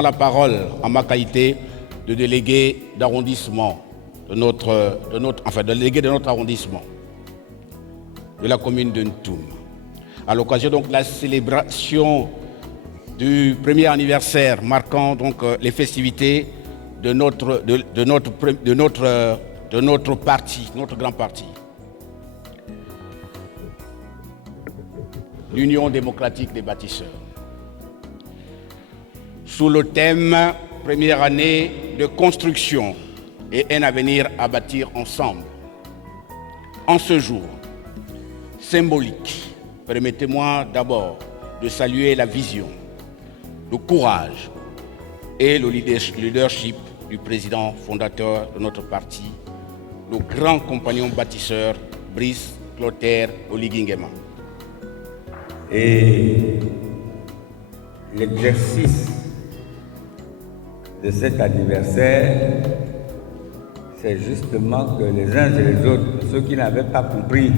prends la parole en ma qualité de délégué d'arrondissement de délégué de notre arrondissement de la commune de Ntoum. À l'occasion donc de la célébration du premier anniversaire marquant donc les festivités de notre parti, notre grand parti, l'Union démocratique des bâtisseurs, sous le thème « Première année de construction et un avenir à bâtir ensemble ». En ce jour symbolique, permettez-moi d'abord de saluer la vision, le courage et le leadership du président fondateur de notre parti, le grand compagnon bâtisseur Brice Clotaire Oligui Nguema. Et l'exercice de cet anniversaire, c'est justement que les uns et les autres, ceux qui n'avaient pas compris,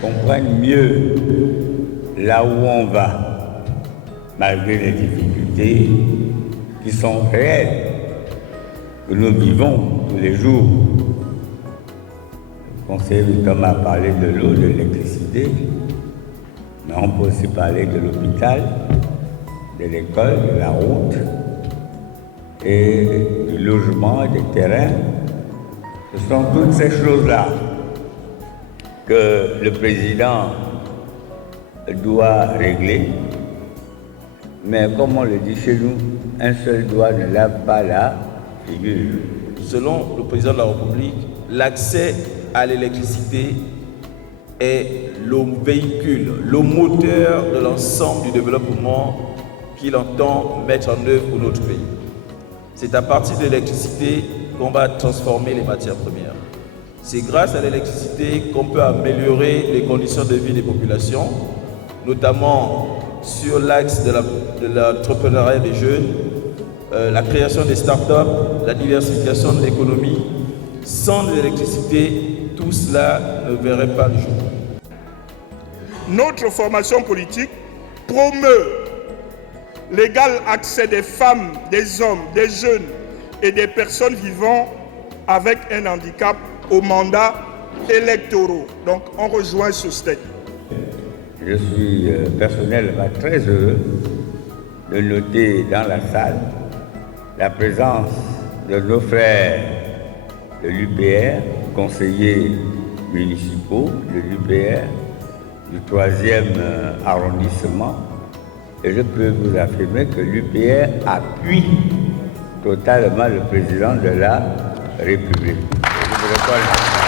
comprennent mieux là où on va, malgré les difficultés qui sont réelles, que nous vivons tous les jours. Le conseiller Thomas a parlé de l'eau, de l'électricité, mais on peut aussi parler de l'hôpital, de l'école, de la route, et du logement, des terrains. Ce sont toutes ces choses-là que le président doit régler. Mais comme on le dit chez nous, un seul doigt ne lave pas la figure. Selon le président de la République, l'accès à l'électricité est le véhicule, le moteur de l'ensemble du développement qu'il entend mettre en œuvre pour notre pays. C'est à partir de l'électricité qu'on va transformer les matières premières. C'est grâce à l'électricité qu'on peut améliorer les conditions de vie des populations, notamment sur l'axe de l'entrepreneuriat des jeunes, la création des start-up, la diversification de l'économie. Sans l'électricité, tout cela ne verrait pas le jour. Notre formation politique promeut l'égal accès des femmes, des hommes, des jeunes et des personnes vivant avec un handicap aux mandats électoraux. Donc on rejoint ce stade. Je suis personnellement très heureux de noter dans la salle la présence de nos frères de l'UPR, conseillers municipaux de l'UPR, du 3e arrondissement. Et je peux vous affirmer que l'UPR appuie totalement le président de la République. Je vous reconnais.